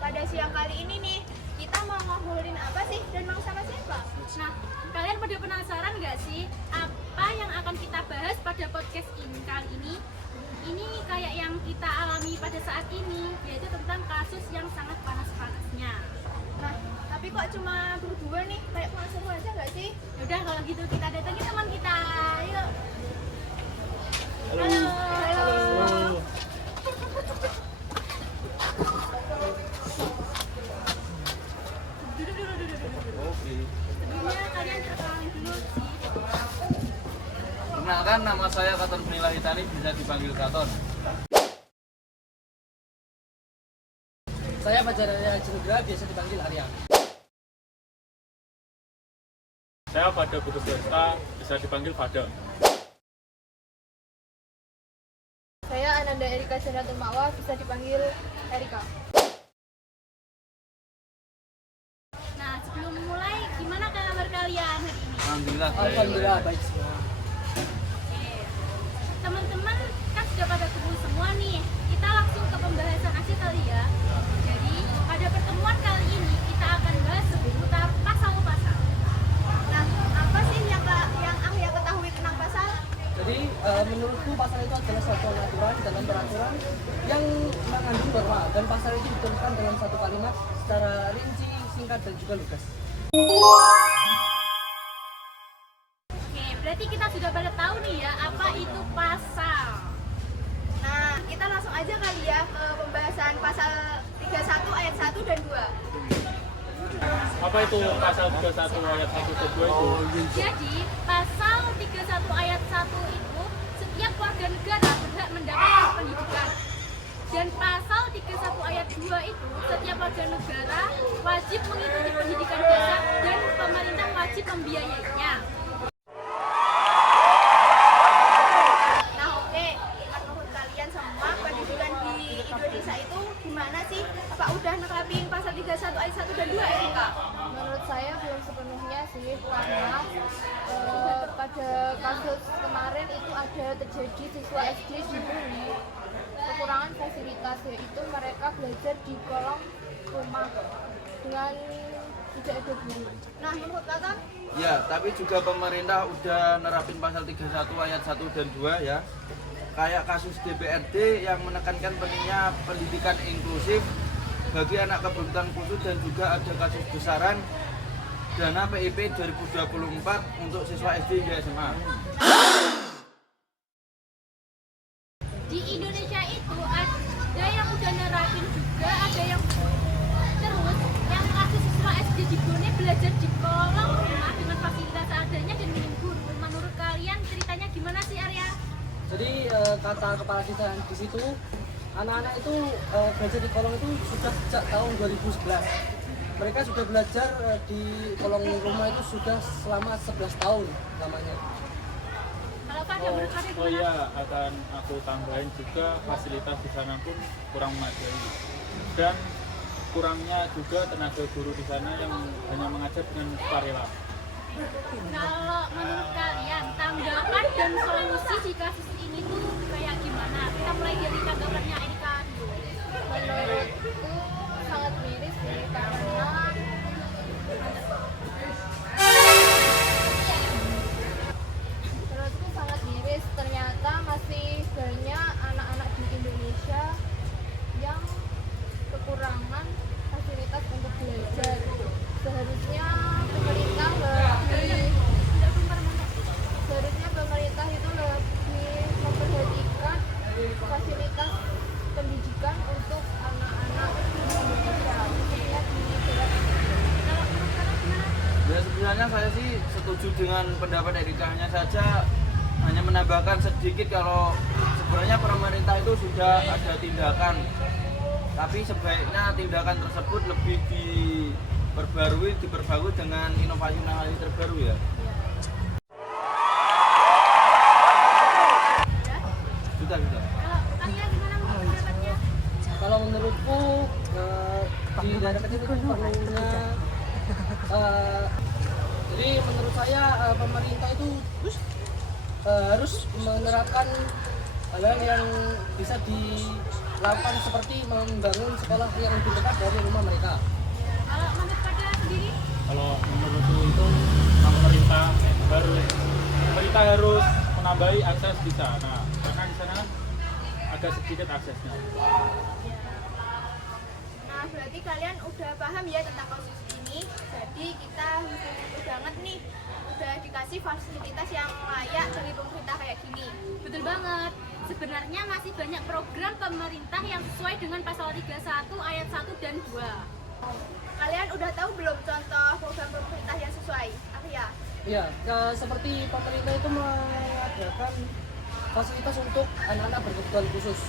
pada siang kali ini nih, kita mau ngobrolin apa sih dan mau sama siapa? Nah, kalian pada penasaran nggak sih apa yang akan kita bahas pada podcast ini kali ini? Ini kayak yang kita alami pada saat ini, yaitu tentang kasus yang sangat panas-panasnya. Nah, tapi kok cuma berdua nih, kayak kurang seru aja nggak sih? Yaudah kalau gitu kita datangi teman kita, yuk. Halo. Halo. Duduk. Oke. Sebelumnya kalian perkenalin dulu sih. Perkenalkan, nama saya Katon Penila Hitani, bisa dipanggil Katon. Saya Fajar Arya Jendra, biasa dipanggil Arya. Saya Fada Putus Desta, bisa dipanggil Fada. Saya Ananda Erika Janatul Ma'wa, bisa dipanggil Erika. Nah, sebelum mulai, gimana kabar kalian hari ini? Alhamdulillah. Alhamdulillah baik semua. Oke. Teman-teman kan sudah pada kumpul semua nih. Kita langsung ke pembahasan aja kali ya. Jadi, pada pertemuan kali ini kita akan bahas seputar pasal-pasal. Nah, apa sih yang Ahya ketahui tentang pasal? Jadi menurutku pasal itu adalah suatu aturan dalam peraturan yang mengandung norma dan pasal itu dituliskan dalam satu kalimat secara rinci, singkat dan juga lugas. Oke, berarti kita sudah pada tahu nih ya apa itu pasal. Nah, kita langsung aja kali ya ke pembahasan pasal 31 ayat 1 dan 2. Apa itu pasal 31 ayat 1 dan 2 itu? Jadi, pasal 31 ayat 1 itu setiap warga negara berhak mendapatkan pendidikan. Dan pasal 31 ayat 2 itu setiap warga negara wajib mengikuti pendidikan dasar dan pemerintah wajib membiayainya. Nah, oke. Menurut kalian semua, pendidikan di Indonesia itu gimana sih? Apa udah nerapin pasal 31 ayat 1 dan 2 Erika? Menurut saya belum sepenuhnya sih, karena pada kasus kemarin itu ada terjadi siswa SD dibully kekurangan fasilitas, yaitu mereka belajar di kolong rumah dengan tidak ada guru. Nah, menurut kakak? Ya, tapi juga pemerintah udah nerapin pasal 31 ayat 1 dan 2 ya. Kayak kasus DPRD yang menekankan pentingnya pendidikan inklusif bagi anak kebutuhan khusus, dan juga ada kasus besaran dana PIP 2024 untuk siswa SD hingga SMA. Di Indonesia itu ada yang udah nerapin juga, ada yang terus yang kasus siswa SD di Bone belajar di kolong rumah dengan fasilitas seadanya dan minim guru. Menurut kalian ceritanya gimana sih, Arya? Jadi kata kepala desa di situ, anak-anak itu belajar di kolong itu sudah sejak tahun 2011. Mereka sudah belajar di kolong rumah itu sudah selama 11 tahun lamanya. Kalau Fada, menurut Fada Oh gimana? iya, akan aku tambahin juga fasilitas di sana pun kurang memadai. Dan kurangnya juga tenaga guru di sana yang hanya mengajar dengan sukarela. Kalau menurut kalian tanggapan dan solusi di kasus ini tuh kayak gimana? Kita mulai dari tanggapannya Erika dulu. Menurutku sangat miris sih, karena menurutku sangat miris, ternyata masih banyak anak-anak di Indonesia yang kekurangan fasilitas untuk belajar. Seharusnya pemerintah itu lebih memperhatikan fasilitas pendidikan untuk anak-anak di Indonesia, khususnya di daerah. Kalau menurut kalian gimana? Ya, sebenarnya saya sih setuju dengan pendapat Erika, hanya saja hanya menambahkan sedikit kalau sebenarnya pemerintah itu sudah ada tindakan, tapi sebaiknya tindakan tersebut lebih diperbarui dengan inovasi terbaru ya. Sudah. Kalau kalian gimana menurut pendapatnya? Kalau menurutku di daerah kecil itu perlunya jadi menurut saya pemerintah itu harus menerapkan hal-hal yang bisa lakukan seperti membangun sekolah yang lebih dekat dari rumah mereka. Kalau menurut pada sendiri, Kalau menurutku itu pemerintah harus menambahi akses di sana karena di sana kan agak sedikit aksesnya. Nah, berarti kalian udah paham ya tentang kasus ini. Jadi kita bersyukur banget nih udah dikasih fasilitas yang layak dari pemerintah kayak gini. betul banget. Sebenarnya masih banyak program pemerintah yang sesuai dengan pasal 31 ayat 1 dan 2. Kalian udah tahu belum contoh program pemerintah yang sesuai? Arya? Ya, seperti pemerintah itu mengadakan fasilitas untuk anak-anak berkebutuhan khusus.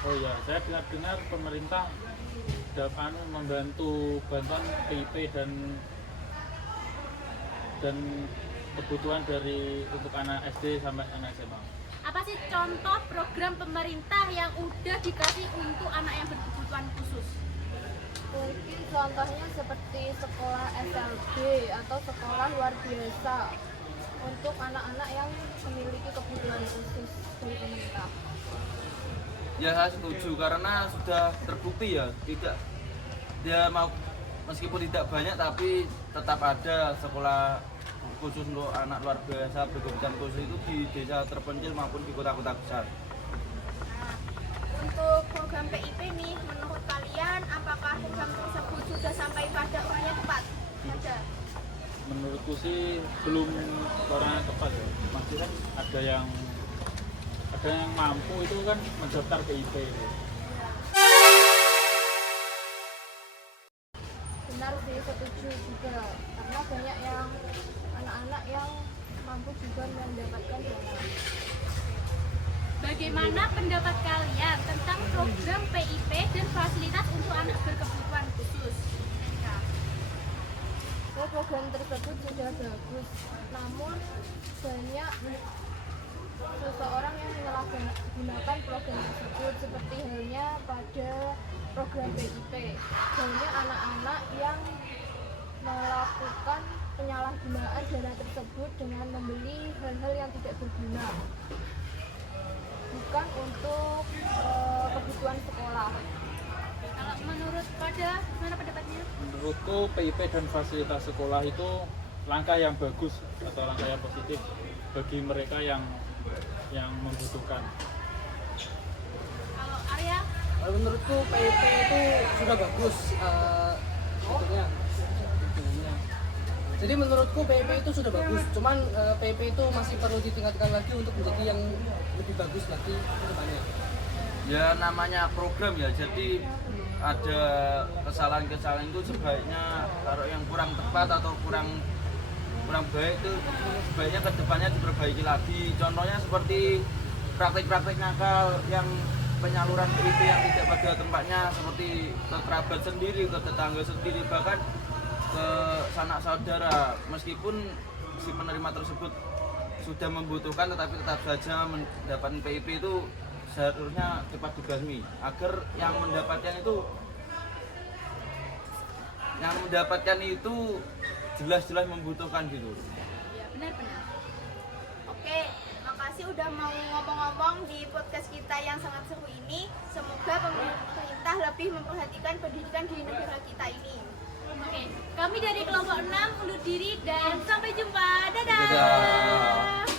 Oh iya, saya dengar pemerintah dapat membantu bantuan PIP dan kebutuhan dari untuk anak SD sampai anak SMA. Apa sih contoh program pemerintah yang udah dikasih untuk anak yang berkebutuhan khusus? Mungkin contohnya seperti sekolah SLB atau sekolah luar biasa untuk anak-anak yang memiliki kebutuhan khusus dari pemerintah. Ya saya setuju karena sudah terbukti ya dia mau meskipun tidak banyak tapi tetap ada sekolah khusus untuk anak luar biasa berkebutuhan khusus itu di desa terpencil maupun di kota-kota besar. Untuk program PIP nih, menurut kalian apakah program tersebut sudah sampai pada orang yang tepat? Ada. Menurutku sih belum orangnya tepat ya. Masih kan ada yang mampu itu kan mendaftar ke IP itu. Benar sih, setuju juga karena banyak yang anak-anak yang mampu juga mendapatkan dana. Bagaimana pendapat kalian tentang program PIP dan fasilitas untuk anak berkebutuhan khusus? Program tersebut sudah bagus, namun banyak seseorang yang menyalahgunakan program tersebut seperti halnya pada program PIP. Banyak anak-anak yang melakukan penyalahgunaan dana tersebut dengan membeli hal-hal yang tidak berguna, bukan untuk kebutuhan sekolah. Kalau menurut pada mana pendapatnya? Menurutku PIP dan fasilitas sekolah itu langkah yang bagus atau langkah yang positif bagi mereka yang membutuhkan. Kalau Arya, Kalau menurutku PIP itu sudah bagus sebetulnya. Jadi menurutku PIP itu sudah bagus, cuman PIP itu masih perlu ditingkatkan lagi untuk menjadi yang lebih bagus lagi ke depannya. Ya namanya program ya, jadi ada kesalahan-kesalahan itu sebaiknya kalau yang kurang tepat atau kurang baik itu sebaiknya kedepannya diperbaiki lagi. Contohnya seperti praktik-praktik nakal yang penyaluran PIP yang tidak pada tempatnya, seperti ke kerabat sendiri, ke tetangga sendiri, bahkan ke sanak saudara. Meskipun si penerima tersebut sudah membutuhkan tetapi tetap saja mendapatkan PIP itu seharusnya cepat dibasmi agar yang mendapatkan itu jelas-jelas membutuhkan gitu. ya benar-benar. Oke, makasih udah mau ngomong-ngomong di podcast kita yang sangat seru ini. Semoga pemerintah lebih memperhatikan pendidikan di negara kita ini. Oke, kami dari kelompok 6 undur diri dan sampai jumpa. Dadah. Dadah.